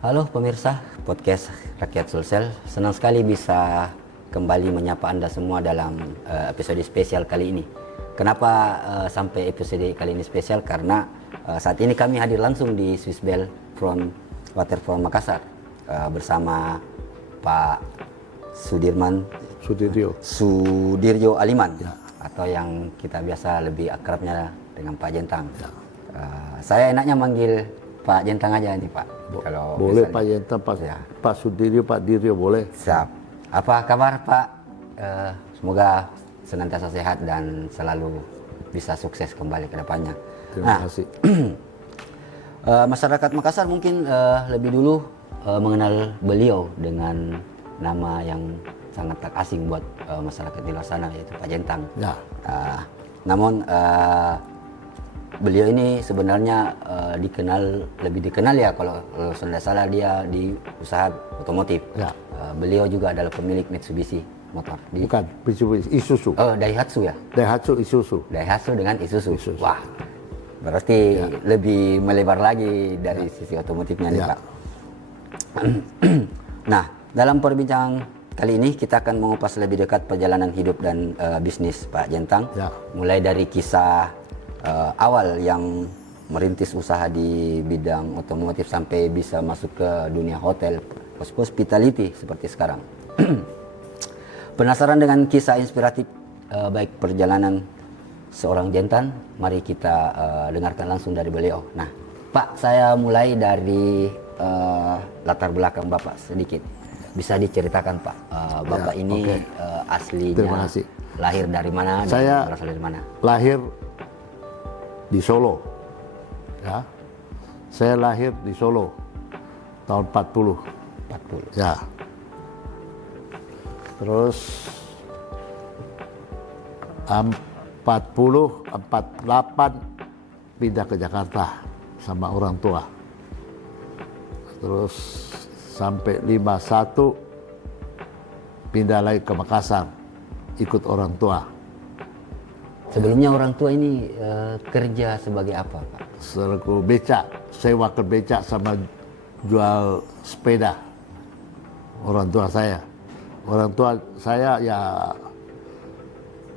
Halo pemirsa podcast Rakyat Sulsel, senang sekali bisa kembali menyapa Anda semua dalam episode spesial kali ini. Kenapa sampai episode kali ini spesial? Karena saat ini kami hadir langsung di Swiss Bell from Waterfront Makassar bersama Pak Sudirjo Aliman ya, atau yang kita biasa lebih akrabnya dengan Pak Jentang. Ya. Saya enaknya manggil Pak Jentang aja nih Pak. Kalau boleh Pak Jentang, Pak Sudirjo, Pak Dirjo boleh. Siap. Apa kabar Pak? Semoga senantiasa sehat dan selalu bisa sukses kembali ke depannya. Terima kasih. Masyarakat Makassar mungkin lebih dulu mengenal beliau dengan nama yang sangat tak asing buat masyarakat di luar sana, yaitu Pak Jentang. Ya. Namun beliau ini sebenarnya lebih dikenal ya kalau tidak salah dia di usaha otomotif. Ya. Beliau juga adalah pemilik Mitsubishi motor. Bukan Mitsubishi, Isuzu. Oh, Daihatsu ya? Daihatsu Isuzu. Daihatsu dengan Isuzu. Wah, berarti lebih melebar lagi dari sisi otomotifnya nih Pak. Nah, dalam perbincangan kali ini kita akan mengupas lebih dekat perjalanan hidup dan bisnis Pak Jentang. Ya. Mulai dari kisah awal yang merintis usaha di bidang otomotif sampai bisa masuk ke dunia hotel, hospitality seperti sekarang. Penasaran dengan kisah inspiratif baik perjalanan seorang jantan? Mari kita dengarkan langsung dari beliau. Nah, Pak, saya mulai dari latar belakang Bapak sedikit. Bisa diceritakan Pak, Bapak ini aslinya lahir dari mana? Saya berasal dari mana? Lahir di Solo, ya. Saya lahir di Solo tahun 40. Ya. Terus 48 pindah ke Jakarta sama orang tua. Terus sampai 51 pindah lagi ke Makassar ikut orang tua. Sebelumnya orang tua ini kerja sebagai apa Pak? Selaku becak, sewa ke becak sama jual sepeda. Orang tua saya ya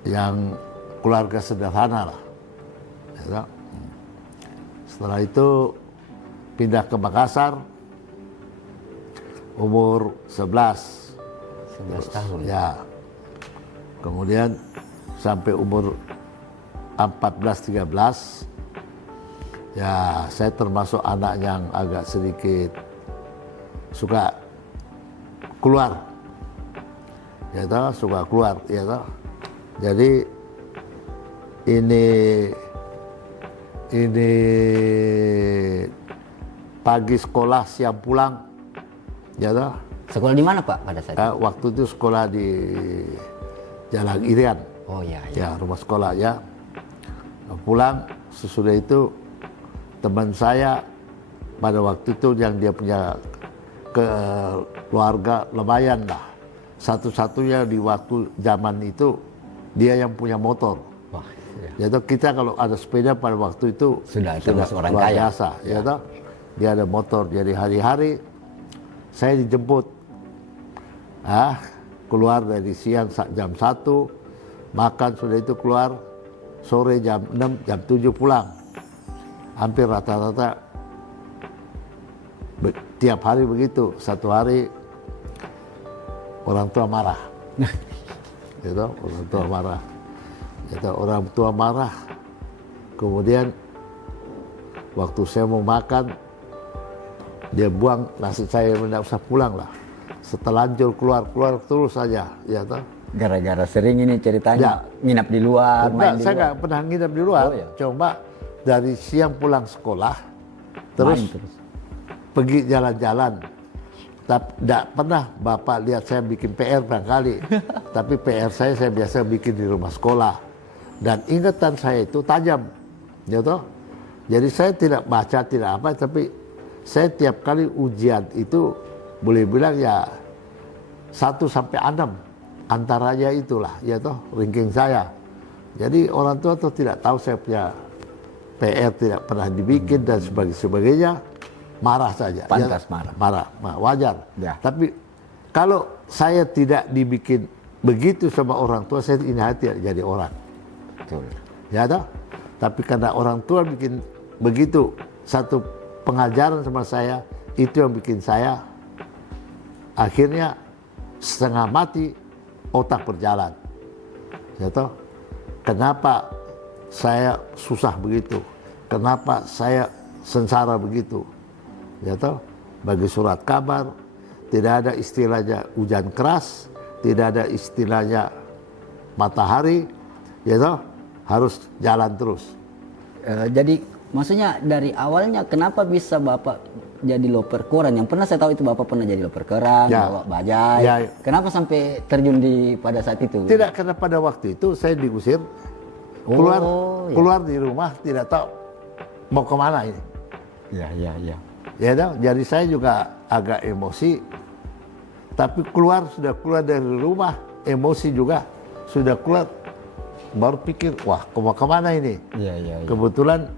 yang keluarga sederhana lah. Ya. Setelah itu pindah ke Makassar umur 11 tahun. Ya. Kemudian sampai umur 14-13 ya saya termasuk anak yang agak sedikit suka keluar, ya toh, suka keluar, ya toh. Jadi ini pagi sekolah siang pulang, ya toh. Sekolah di mana Pak pada saat itu? Waktu itu sekolah di Jalan Irian. Oh ya. Ya, rumah sekolah ya. Pulang sesudah itu teman saya pada waktu itu yang dia punya keluarga lumayan lah, satu-satunya di waktu zaman itu dia yang punya motor. Wah, ya. Jadi kita kalau ada sepeda pada waktu itu sudah orang luar kaya. Biasa, ya toh. Dia ada motor, jadi hari-hari saya dijemput, keluar dari siang jam 1, makan sudah itu keluar, sore jam 6, jam 7 pulang. Hampir rata-rata tiap hari begitu. Satu hari orang tua marah. Gitu, orang tua marah. Gitu, orang tua marah. Kemudian waktu saya mau makan, dia buang nasi saya, tidak usah pulang lah. Setelanjur keluar terus saja, ya toh. Gara-gara sering ini ceritanya nginap di luar, main di saya luar. nggak pernah nginap di luar. Oh, ya? Coba dari siang pulang sekolah, terus pergi jalan-jalan. Tapi tidak pernah Bapak lihat saya bikin PR barangkali. Tapi PR saya biasa bikin di rumah sekolah. Dan ingatan saya itu tajam, ya toh. Jadi saya tidak baca, tidak apa, tapi saya tiap kali ujian itu boleh bilang ya 1 sampai 6 antaranya itulah, ya toh, ranking saya. Jadi orang tua tuh tidak tahu saya punya PR tidak pernah dibikin dan sebagainya. marah saja. Pantas Ya, marah. wajar. Ya. Tapi kalau saya tidak dibikin begitu sama orang tua, saya ini hati jadi orang. Betul. Ya toh? Tapi karena orang tua bikin begitu, satu pengajaran sama saya, itu yang bikin saya akhirnya setengah mati otak berjalan. Ya toh? Kenapa saya susah begitu? Kenapa saya sengsara begitu? Ya toh? Bagi surat kabar tidak ada istilahnya hujan keras, tidak ada istilahnya matahari, ya toh? Harus jalan terus. Jadi maksudnya dari awalnya kenapa bisa Bapak jadi loper koran? Yang pernah saya tahu itu Bapak pernah jadi loper koran, Ya. bawa bajai. Ya. Kenapa sampai terjun di pada saat itu? Tidak, karena pada waktu itu saya diusir, Oh, keluar di rumah, tidak tahu mau kemana ini. Ya. Ya toh? Jadi saya juga agak emosi, tapi sudah keluar dari rumah, emosi juga sudah keluar, baru pikir, wah mau kemana ini? Iya. Kebetulan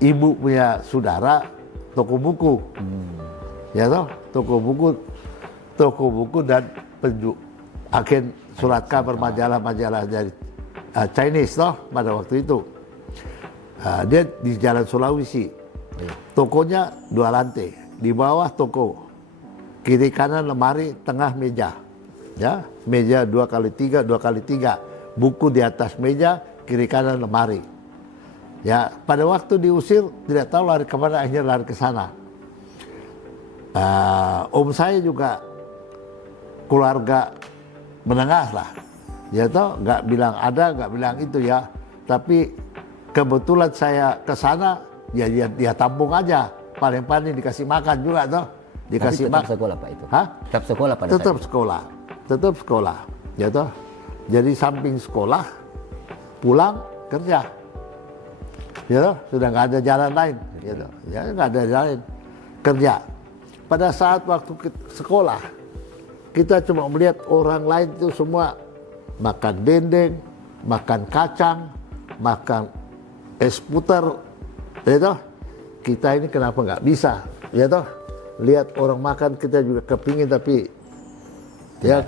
ibu punya saudara toko buku, ya toh, toko buku dan agen surat kabar majalah dari Chinese toh pada waktu itu. Dia di Jalan Sulawesi, tokonya 2 lantai, di bawah toko, kiri kanan lemari, tengah meja, ya meja 2x3, buku di atas meja, kiri kanan lemari. Ya, pada waktu diusir tidak tahu lari kemana, akhirnya lari ke sana. Om saya juga keluarga menengah lah, ya toh, nggak bilang ada, nggak bilang itu ya. Tapi kebetulan saya ke sana, ya dia tampung aja, paling-paling dikasih makan juga toh, dikasih tetap sekolah Pak itu. Hah? Tetap sekolah pada Tetap saat itu. sekolah, ya toh. Jadi samping sekolah, pulang kerja. Ya toh, sudah nggak ada jalan lain, ya toh. Ya nggak ada jalan lain, kerja. Pada saat waktu sekolah, kita cuma melihat orang lain itu semua makan dendeng, makan kacang, makan es puter, ya toh. Kita ini kenapa nggak bisa, ya toh. Lihat orang makan kita juga kepingin tapi ya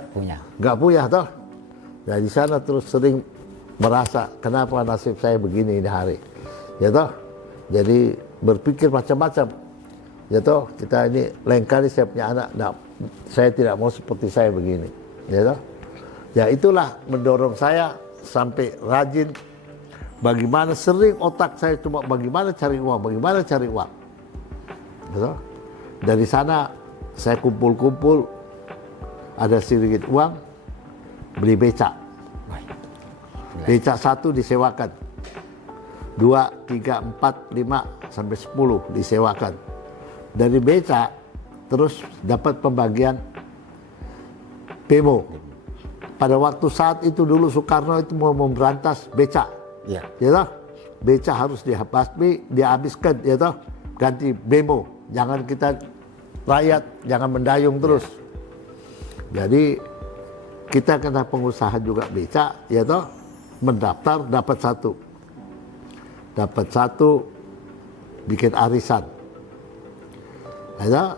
nggak punya toh. Dari sana terus sering merasa kenapa nasib saya begini ini hari, ya toh. Jadi berpikir macam-macam, ya toh. Kita ini lain kali saya punya anak, nah, saya tidak mau seperti saya begini, ya toh. Ya itulah mendorong saya sampai rajin. Bagaimana sering otak saya cuma bagaimana cari uang, ya toh. Dari sana saya kumpul-kumpul, ada sedikit uang, beli becak. Becak 1 disewakan, 2, 3, 4, 5, sampai 10 disewakan. Dari becak terus dapat pembagian bemo. Pada waktu saat itu dulu Soekarno itu mau memberantas becak, ya toh. Becak harus dihabiskan, ya toh, ganti bemo. Jangan kita rakyat, jangan mendayung terus. Jadi kita kena pengusaha juga becak, ya toh, mendaftar dapat satu, bikin arisan. Ada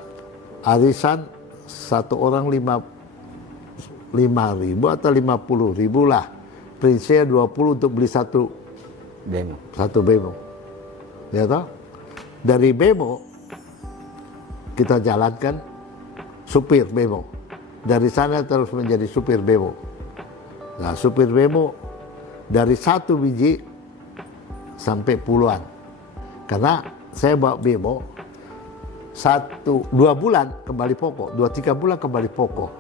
arisan satu orang 5.000 atau 50.000 lah. Prinsipnya 20 untuk beli satu bemo. Ya toh? Dari bemo kita jalankan supir bemo. Dari sana terus menjadi supir bemo. Nah, supir bemo dari 1 biji sampai puluhan. Karena saya bawa bemo 1-2 bulan kembali pokok, 2-3 bulan kembali pokok.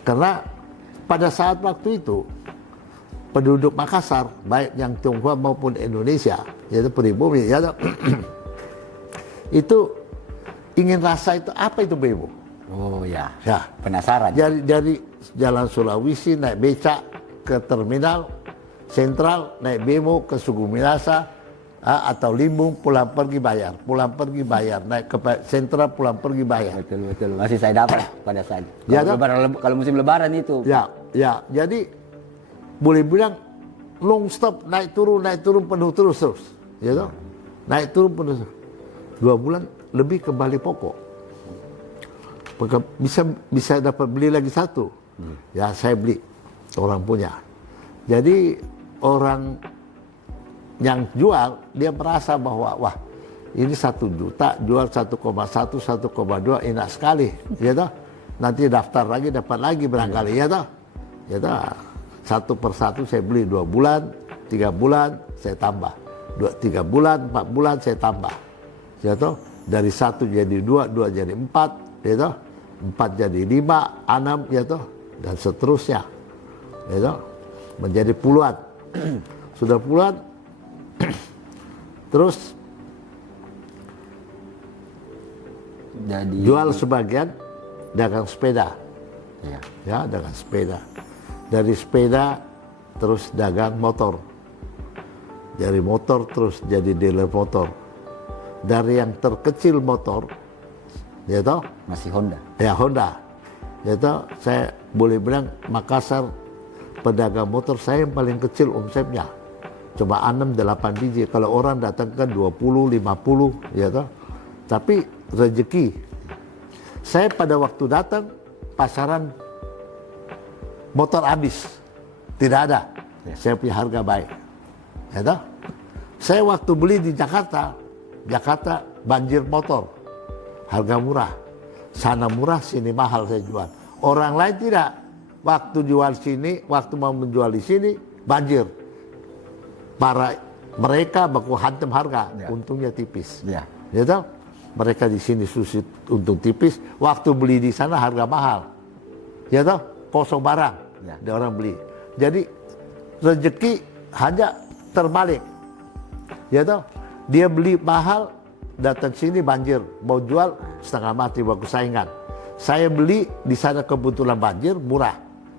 Karena pada saat waktu itu penduduk Makassar, baik yang Tionghoa maupun Indonesia, yaitu pribumi, ya, itu ingin rasa itu apa itu bemo. Oh ya. Ya. Penasaran. Dari Jalan Sulawesi naik becak ke terminal sentral, naik bemo ke Suku Minasa, atau Limbung, pulang pergi bayar, naik ke sentral, pulang pergi bayar. Betul. Masih saya dapat pada saat. Ya, kalau musim lebaran itu. Ya. Jadi boleh bilang non stop naik turun penuh terus, ya toh. naik turun terus 2 bulan lebih kembali pokok. Bisa dapat beli lagi satu. Ya saya beli, orang punya. Jadi orang yang jual dia merasa bahwa wah ini 1 juta jual 1,1 1,2 enak sekali, ya toh. Nanti daftar lagi dapat lagi barangkali, ya toh. Ya toh. Satu persatu saya beli 2 bulan, 3 bulan saya tambah, 3 bulan, 4 bulan saya tambah, ya toh. Dari 1 jadi 2, 2 jadi 4, ya toh. 4 jadi 5, 6, ya toh, dan seterusnya, ya toh. Menjadi puluhan. Sudah puluhan. Terus Jadi jual sebagian, dagang sepeda. ya. Ya, dagang sepeda. Dari sepeda terus dagang motor. Dari motor terus jadi dealer motor. Dari yang terkecil motor, ya toh, Masih Honda. ya Honda. Ya toh, saya boleh bilang Makassar pedagang motor saya yang paling kecil omsetnya. Cuma 6-8 biji. Kalau orang datang kan 20, 50, ya toh. Tapi rezeki. Saya pada waktu datang pasaran motor habis. Tidak ada. Ya. Saya punya harga baik. Ya toh. Saya waktu beli di Jakarta banjir motor. Harga murah. Sana murah, sini mahal saya jual. Orang lain tidak. Waktu jual sini, waktu mau menjual di sini, banjir. Mereka baku hantam harga, Ya. untungnya tipis. Ya. Ya toh? Mereka di sini susah untung tipis, waktu beli di sana harga mahal. Ya toh? Kosong barang, Ya. ada orang beli. Jadi rezeki hanya terbalik. Ya toh? Dia beli mahal, datang sini banjir, mau jual setengah mati baku saingan. Saya beli di sana kebetulan banjir, murah.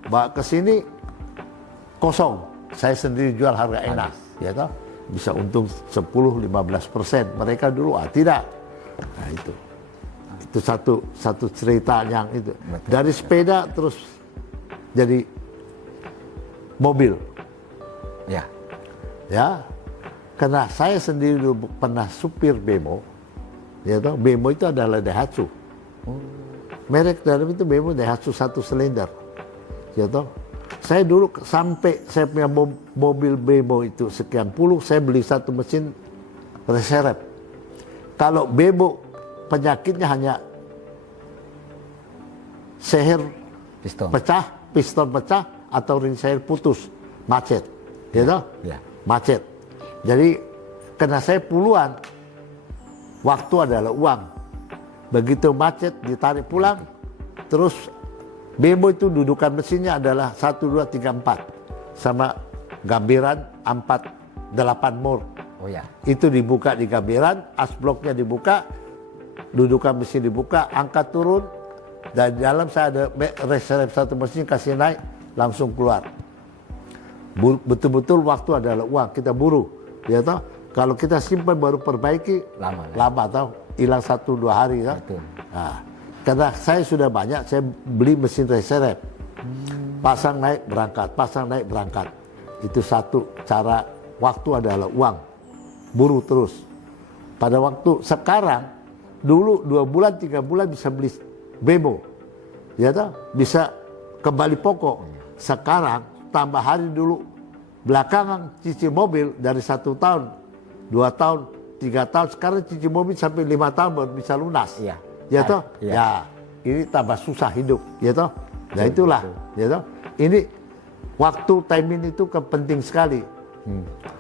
Bawa ke sini kosong. Saya sendiri jual harga enak, ya toh? Bisa untung 10-15%. Mereka dulu tidak. Nah itu satu cerita yang itu. Betul. Dari sepeda terus jadi mobil, Ya. ya. Karena saya sendiri dulu pernah supir bemo, ya toh? Bemo itu adalah Daihatsu. Merek dalam itu bemo Daihatsu 1 silinder, ya toh. Saya dulu sampai saya punya mobil bemo itu sekian puluh, saya beli 1 mesin reserve. Kalau bemo penyakitnya hanya seher Piston. pecah, piston pecah, atau ring seher putus, macet, ya toh? Ya. Macet. Jadi karena saya puluhan, waktu adalah uang. Begitu macet ditarik pulang, terus bemo itu dudukan mesinnya adalah 1, 2, 3, 4 sama gambiran 4, 8 mor. Oh ya. Itu dibuka di gambiran, asbloknya dibuka, dudukan mesin dibuka, angkat turun, dan di dalam saya ada reserve 1 mesin, kasih naik, langsung keluar. Betul-betul waktu adalah uang, kita buru, ya toh. Kalau kita simpan baru perbaiki, lama tau, hilang 1-2 hari, ya. Betul. Nah, karena saya sudah banyak, saya beli mesin reserve, pasang naik berangkat, pasang naik berangkat. Itu satu cara. Waktu adalah uang, buru terus. Pada waktu sekarang, dulu 2 bulan 3 bulan bisa beli bemo, ya toh, bisa kembali pokok. Sekarang tambah hari dulu, belakangan cicil mobil dari 1 tahun, 2 tahun, 3 tahun, sekarang cicil mobil sampai 5 tahun baru bisa lunas. Iya. Ya toh, Iya. ya ini tambah susah hidup, ya toh. Nah itulah, ya toh. Ini waktu timing itu penting sekali.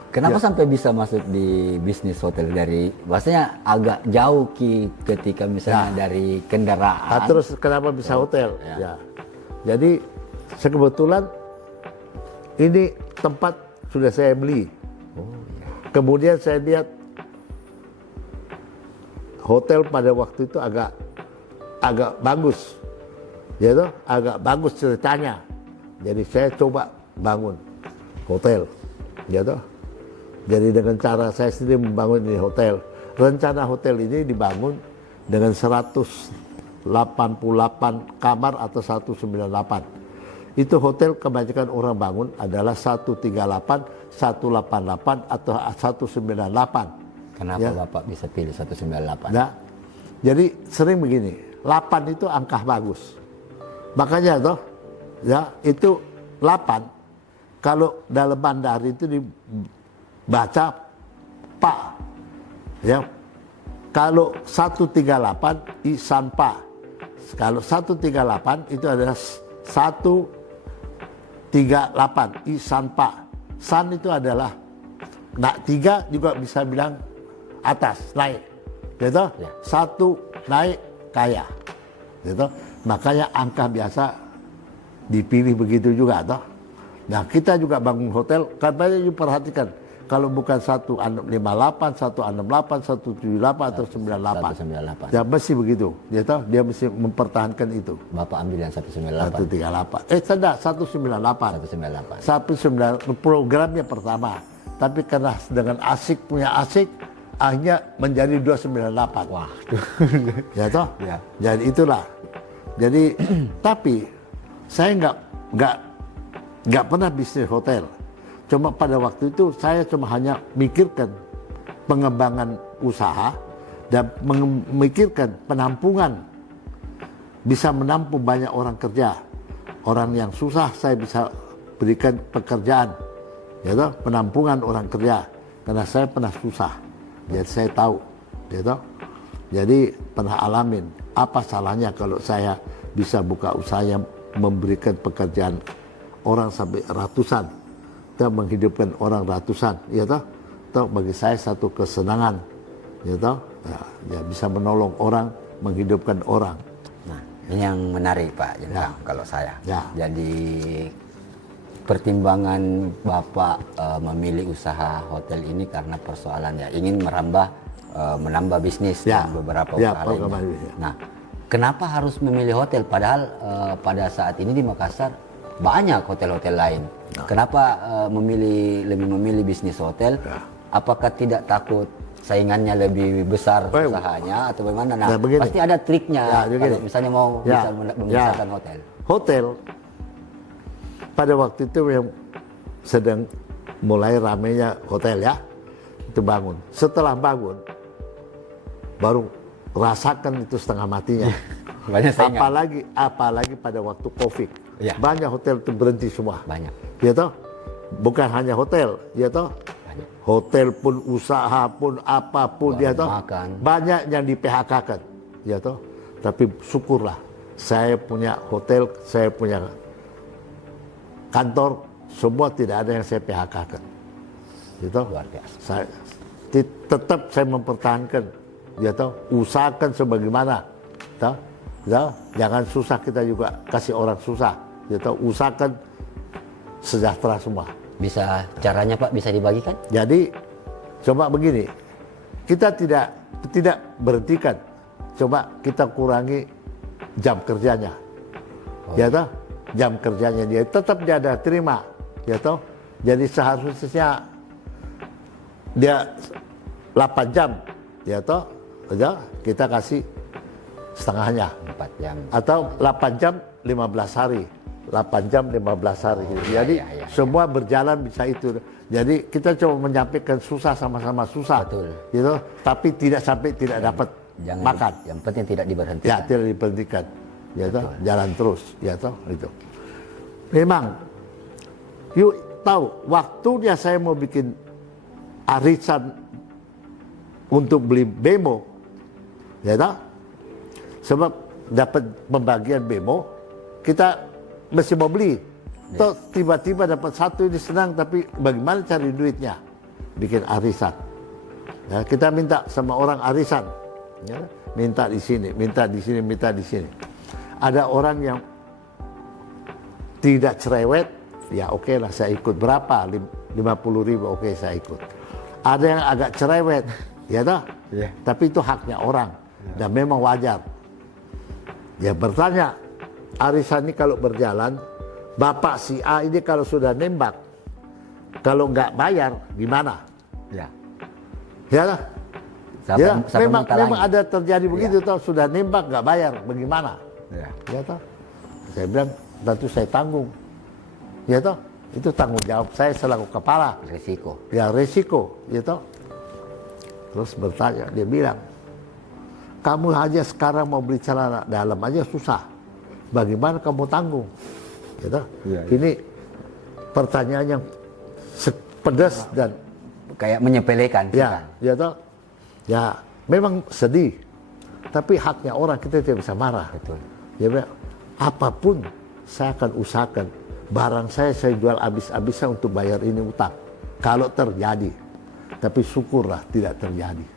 Kenapa sampai bisa masuk di bisnis hotel dari, maksudnya agak jauh ketika misalnya dari kendaraan. Nah, terus kenapa bisa hotel? Ya. Ya. Jadi kebetulan ini tempat sudah saya beli. Kemudian saya lihat hotel pada waktu itu agak bagus, ya toh, agak bagus ceritanya. Jadi saya coba bangun hotel, ya toh. Jadi dengan cara saya sendiri membangun ini hotel. Rencana hotel ini dibangun dengan 188 kamar atau 198. Itu hotel kebanyakan orang bangun adalah 138, 188 atau 198. Kenapa Ya. Bapak bisa pilih 198? Nah, jadi sering begini, 8 itu angka bagus. Makanya toh, ya itu 8 kalau dalam Mandarin itu dibaca Pak. Ya. Kalau 138 Isan Pa. Kalau 138 itu adalah 138 Isan Pa. San itu adalah nak 3 juga bisa bilang atas, naik. Gitu? Ya. 1 naik kaya. Gitu? Makanya angka biasa dipilih begitu juga toh. Nah, kita juga bangun hotel, katanya you perhatikan kalau bukan 158, 168, 178 atau 98. 198. Ya mesti begitu. Dia mesti mempertahankan itu. Bapak ambil yang 198. 138. Tidak, 198. 198. 198 programnya pertama. Tapi karena dengan asik punya asik, akhirnya menjadi 298. Wah. Ya toh? Ya. Jadi itulah. Jadi tapi saya nggak pernah bisnis hotel. Cuma pada waktu itu saya cuma hanya mikirkan pengembangan usaha dan memikirkan penampungan. Bisa menampung banyak orang kerja. Orang yang susah saya bisa berikan pekerjaan. Ya toh? Penampungan orang kerja. Karena saya pernah susah. Jadi saya tahu. Ya toh? Jadi pernah alamin apa salahnya kalau saya bisa buka usaha yang memberikan pekerjaan orang sampai ratusan. Kita menghidupkan orang ratusan, ya toh? Toh bagi saya satu kesenangan, ya toh? Ya bisa menolong orang, menghidupkan orang. Nah, ini yang menarik Pak Jendang kalau saya. Ya. Jadi pertimbangan Bapak memilih usaha hotel ini karena persoalan ya ingin menambah bisnis Ya. dan beberapa Ya, usaha program lainnya. bisnis. Nah, kenapa harus memilih hotel padahal pada saat ini di Makassar banyak hotel-hotel lain. Kenapa lebih memilih bisnis hotel? Ya. Apakah tidak takut saingannya lebih besar usahanya atau bagaimana? Nah, Ya, begini. pasti ada triknya Ya, begini. kalau misalnya mau Ya, bisa membesarkan hotel. Hotel pada waktu itu yang sedang mulai ramainya hotel ya, itu bangun. Setelah bangun, baru rasakan itu setengah matinya. Banyak saingan. Apalagi pada waktu COVID. Ya. Banyak hotel itu berhenti semua. Banyak. Ya toh? Bukan hanya hotel, ya toh? Banyak. Hotel pun, usaha pun, apapun, ya toh? makan. Banyak yang di PHK-kan, ya toh? Tapi syukurlah, saya punya hotel, saya punya kantor, semua tidak ada yang saya PHK-kan. Gitu? Luar biasa. Saya tetap saya mempertahankan, ya toh? Usahakan sebagaimana, toh? Ya, jangan susah kita juga kasih orang susah, ya toh? Usahakan sejahtera semua. Bisa caranya Pak bisa dibagikan? Jadi coba begini, kita tidak berhentikan, coba kita kurangi jam kerjanya, ya toh? Jam kerjanya dia tetap dia ada terima, ya toh? Jadi seharusnya dia 8 jam, ya toh? Ya, kita kasih setengahnya 4 jam. atau 8 jam 15 hari. 8 jam 15 hari. Jadi ya. semua berjalan bisa itu. Jadi kita coba menyampaikan susah sama-sama susah. Betul. Gitu, tapi tidak sampai tidak dapat makan. Yang penting tidak diberhentikan. Ya, tidak diberhentikan. Ya toh, jalan terus, ya toh, itu. Memang yuk tahu waktunya saya mau bikin arisan untuk beli bemo. Ya toh? Sebab dapat pembagian bemo, kita mesti mau beli. Toh tiba-tiba dapat satu ini senang, tapi bagaimana cari duitnya? Bikin arisan. Ya, kita minta sama orang arisan. Ya, minta di sini, minta di sini, minta di sini. Ada orang yang tidak cerewet, ya oke lah saya ikut. Berapa? 50.000, oke saya ikut. Ada yang agak cerewet, ya toh? Iya. Tapi itu haknya orang dan memang wajar. Ya bertanya, arisan ini kalau berjalan, Bapak si A ini kalau sudah nembak, kalau nggak bayar, gimana? Ya. Ya, Siapa memang minta lagi? ada terjadi begitu, toh sudah nembak nggak bayar, bagaimana? Ya. Ya toh, saya bilang tentu saya tanggung. Ya toh, itu tanggung jawab saya selaku kepala. Risiko. Ya resiko, ya toh. terus bertanya, dia bilang, kamu aja sekarang mau beli celana dalam aja susah, bagaimana kamu tanggung? Gitu. Iya. Ini pertanyaan yang pedas dan Kayak menyepelekan. ya, ya memang sedih, tapi haknya orang kita tidak bisa marah. Betul. Dia bilang, apapun saya akan usahakan, barang saya jual habis-habisan untuk bayar ini utang. Kalau terjadi, tapi syukurlah tidak terjadi.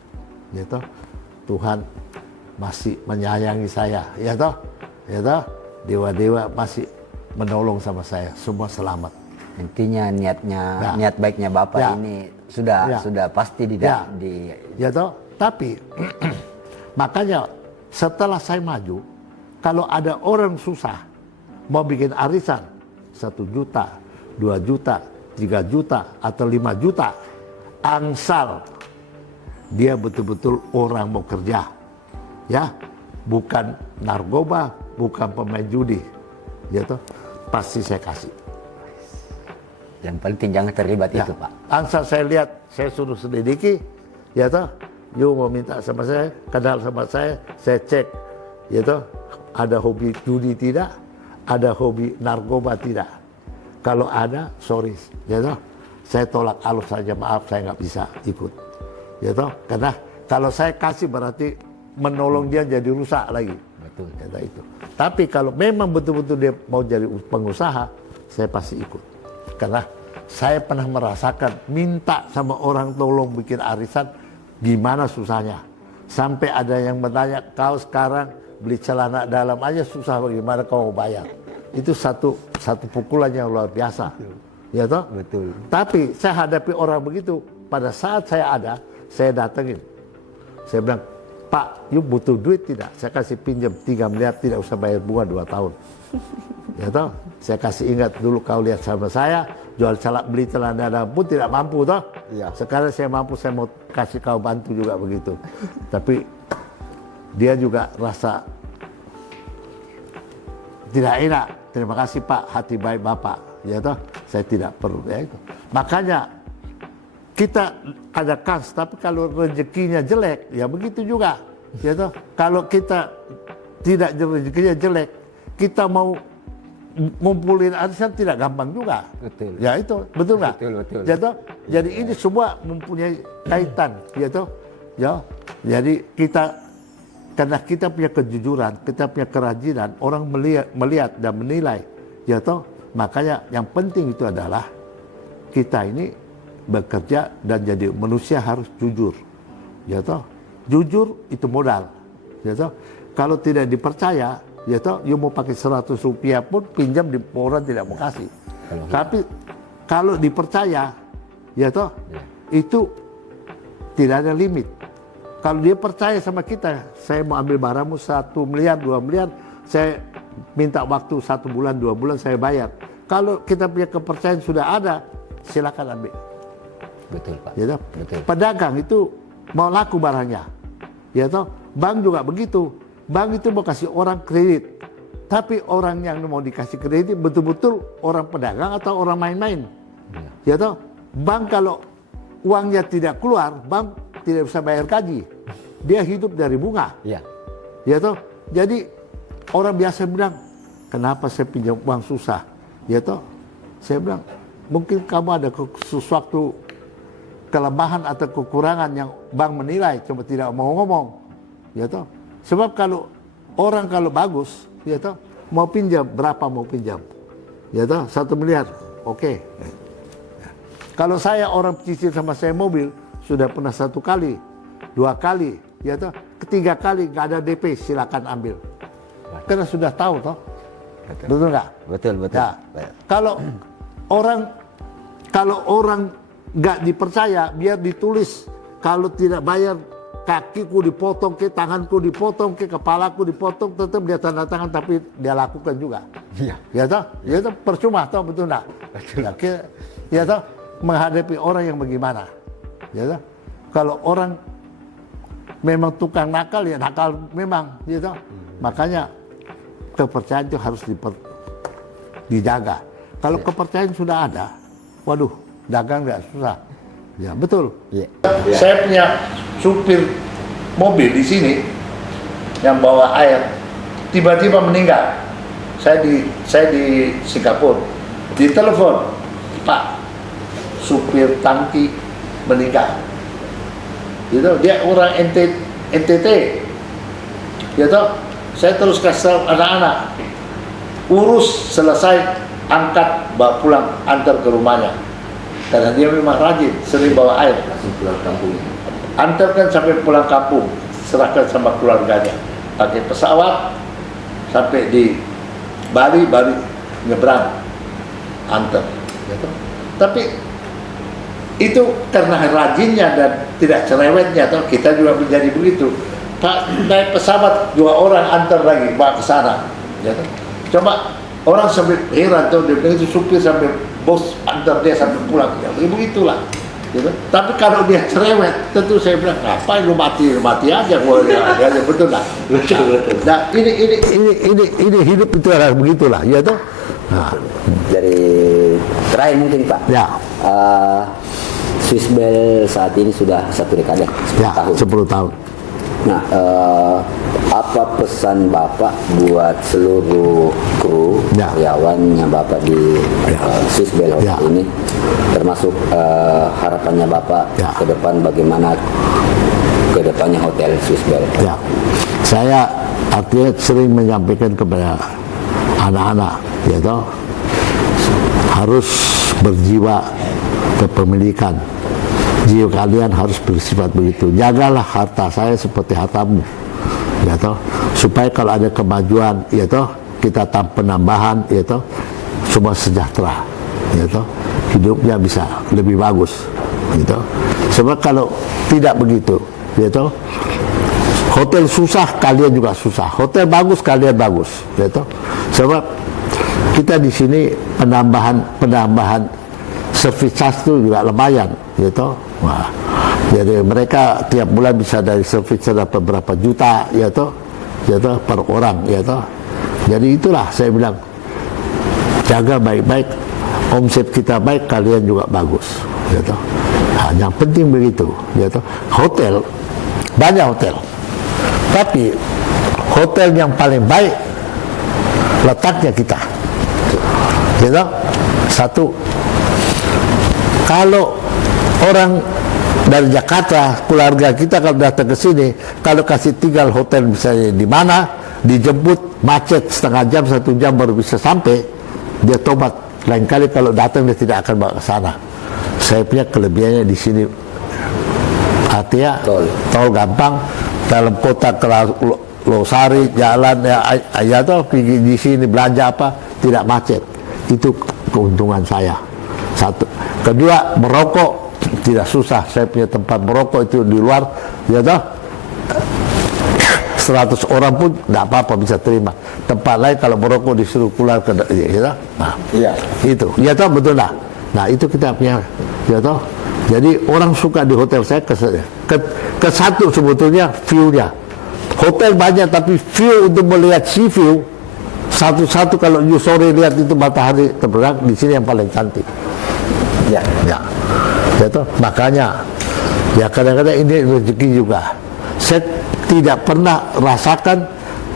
Ya toh, Tuhan masih menyayangi saya. Ya toh, dewa-dewa masih menolong sama saya. Semua selamat. Intinya niat baiknya Bapak Ya. ini sudah pasti Ya. di Ya toh, tapi makanya setelah saya maju, kalau ada orang susah mau bikin arisan 1 juta, 2 juta, 3 juta atau 5 juta, angsal dia betul-betul orang mau kerja, ya, bukan narkoba, bukan pemain judi, ya toh, pasti saya kasih. yang penting jangan terlibat Ya, itu, Pak. angsal saya lihat, saya suruh selidiki, ya toh, you mau minta sama saya, kenal sama saya cek, ya toh, ada hobi judi tidak, ada hobi narkoba tidak. Kalau ada, sorry, ya toh, saya tolak alus saja, maaf saya nggak bisa ikut, ya toh, karena kalau saya kasih berarti menolong dia jadi rusak lagi. Betul. Ya, itu. Tapi kalau memang betul-betul dia mau jadi pengusaha, saya pasti ikut. Karena saya pernah merasakan minta sama orang tolong bikin arisan, gimana susahnya. Sampai ada yang bertanya, kau sekarang beli celana dalam aja susah, bagaimana kau mau bayar? Itu satu pukulan yang luar biasa. Ya toh? Betul. Tapi saya hadapi orang begitu, pada saat saya ada, saya datengin. Saya bilang, Pak, you butuh duit tidak? Saya kasih pinjam 3 miliar, tidak usah bayar bunga 2 tahun. Ya toh, saya kasih ingat dulu kau lihat sama saya, beli celana dalam pun tidak mampu toh. Iya. Sekarang saya mampu, saya mau kasih kau bantu juga begitu. Tapi dia juga rasa tidak enak. Terima kasih Pak, hati baik Bapak. Ya toh, saya tidak perlu ya itu. Makanya kita ada kans, tapi kalau rezekinya jelek, ya begitu juga. Ya toh, kalau kita tidak rezekinya jelek, kita mau ngumpulin arisan tidak gampang juga. Betul. Ya itu, betul nggak? Betul. Ya toh, jadi ini semua mempunyai kaitan, ya toh. Ya, jadi kita karena kita punya kejujuran, kita punya kerajinan, orang melihat dan menilai, ya toh. Makanya yang penting itu adalah kita ini bekerja dan jadi manusia harus jujur, ya toh. Jujur itu modal, ya toh. Kalau tidak dipercaya, ya toh, you mau pakai 100 rupiah pun pinjam di orang tidak mau kasih. Tapi kalau dipercaya, ya toh, itu tidak ada limit. Kalau dia percaya sama kita, saya mau ambil barangmu 1 miliar, 2 miliar, saya minta waktu 1 bulan, 2 bulan saya bayar. Kalau kita punya kepercayaan sudah ada, silakan ambil. Betul, Pak. Ya toh? Betul. Pedagang itu mau laku barangnya, ya toh. Bank juga begitu. Bank itu mau kasih orang kredit, tapi orang yang mau dikasih kredit betul-betul orang pedagang atau orang main-main. Ya toh, bank kalau uangnya tidak keluar, bank tidak bisa bayar gaji. Dia hidup dari bunga. Iya. Ya toh, jadi orang biasa bilang, kenapa saya pinjam uang susah? Ya toh, saya bilang, mungkin kamu ada sesuatu kelemahan atau kekurangan yang bank menilai, cuma tidak mau ngomong. Ya toh, sebab kalau orang kalau bagus, ya toh, mau pinjam berapa mau pinjam? Ya toh, 1 miliar, oke. Kalau saya orang cicil sama saya mobil, sudah pernah 1 kali, 2 kali, ya toh, ketiga kali nggak ada DP, silakan ambil. Karena sudah tahu toh, betul nggak? Betul. Ya. Kalau orang nggak dipercaya, biar ditulis, kalau tidak bayar kakiku dipotong ke, tanganku dipotong ke, kepalaku dipotong, tetap dia tanda tangan, tapi dia lakukan juga. Iya. Ya toh, ya toh, percuma toh, betul nggak? Ya toh, menghadapi orang yang bagaimana? Ya toh, kalau orang memang tukang nakal, ya nakal memang, ya toh. Makanya kepercayaan itu harus dijaga. Kalau kepercayaan sudah ada, waduh, dagang nggak susah. Ya, betul. Iya. Saya punya supir mobil di sini yang bawa air, tiba-tiba meninggal. Saya di Singapura, ditelepon, Pak, supir tangki meninggal. Gitu, dia orang NTT. Gitu, saya terus kasih anak-anak, urus selesai, angkat, bawa pulang, antar ke rumahnya. Karena dia memang rajin, sering bawa air. Pulang kampung. Antarkan sampai pulang kampung, serahkan sama keluarganya. Pakai pesawat sampai di Bali nyebrang, antar. Gitu. Tapi itu karena rajinnya dan tidak cerewetnya, atau kita juga menjadi begitu. Pak, naik pesawat 2 orang antar lagi, bawa ke sana. Gitu. Coba orang sampai heran tuh, dia bilang itu supir sampai bos antar dia sampai pulang. Ya begitulah. Gitu. Tapi kalau dia cerewet, tentu saya bilang, ngapain lu mati aja, gua ya, betul lah. Nah, ini hidup itu adalah begitulah, ya toh. Nah, Dari terakhir mungkin Pak. ya, Swiss Bell saat ini sudah 1 dekade, 10 ya, tahun. 10 tahun. Nah, apa pesan Bapak buat seluruh kru Ya. karyawannya Bapak di Swiss Bell Hotel Ya. ini, termasuk harapannya Bapak Ya. ke depan, bagaimana ke depannya Hotel Swiss Bell? Ya, saya artinya sering menyampaikan kepada anak-anak, ya toh, harus berjiwa kepemilikan. Jiwa kalian harus bersifat begitu. Jagalah harta saya seperti hartamu, ya toh, supaya kalau ada kemajuan, ya toh, kita penambahan, ya toh, semua sejahtera, ya toh, hidupnya bisa lebih bagus, gitu. Sebab kalau tidak begitu, ya toh, hotel susah, kalian juga susah. Hotel bagus, kalian bagus, ya toh. Sebab kita di sini penambahan service charge itu juga lumayan, gitu. Wah, jadi mereka tiap bulan bisa dari service dapat berapa juta, ya toh, per orang, ya toh. Jadi itulah saya bilang, jaga baik-baik, omset kita baik, kalian juga bagus, ya toh. Nah, yang penting begitu, ya toh. Hotel, banyak hotel, tapi hotel yang paling baik letaknya kita, ya toh. Satu, kalau orang dari Jakarta, keluarga kita kalau datang ke sini, kalau kasih tinggal hotel misalnya di mana, dijemput macet setengah jam, 1 jam baru bisa sampai, dia tobat. Lain kali kalau datang dia tidak akan bawa ke sana. Saya punya kelebihannya di sini, artinya tol gampang, dalam kota ke Losari, jalan ya toh, di sini belanja apa tidak macet. Itu keuntungan saya. Satu. Kedua, merokok tidak susah. Saya punya tempat merokok itu di luar, ya toh, 100 orang pun tidak apa-apa bisa terima. Tempat lain kalau merokok disuruh keluar ke, ya toh. Nah, Iya. itu, ya toh, betul lah. Nah, itu kita punya, ya toh. Jadi orang suka di hotel saya ke satu sebetulnya view-nya. Hotel banyak tapi view untuk melihat sea view satu-satu, kalau sore lihat itu matahari terbenam di sini yang paling cantik. Ya. Ya, itu makanya ya kadang-kadang ini rezeki juga. Saya tidak pernah rasakan,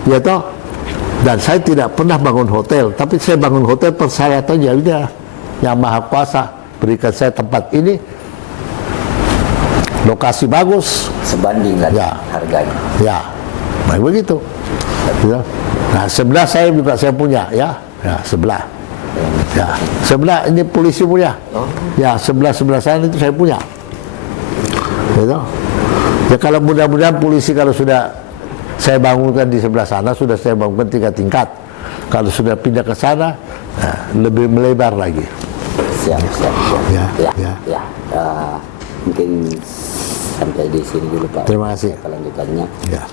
ya toh, dan saya tidak pernah bangun hotel, tapi saya bangun hotel persyaratan ya udah, yang Maha Kuasa berikan saya tempat ini, lokasi bagus, Sebanding lah Ya. harganya. ya, baik begitu. Ya. Nah, sebelah saya juga saya punya, ya sebelah. Ya, sebelah ini polisi punya. Ya, sebelah sana itu saya punya. Gitu. Ya, kalau mudah-mudahan polisi kalau sudah saya bangunkan di sebelah sana, sudah saya bangunkan 3 tingkat. Kalau sudah pindah ke sana, nah, lebih melebar lagi. Siap. Ya, Ya. ya. Ya. Mungkin sampai di sini dulu Pak. Terima kasih. Kelanjutannya. Ya.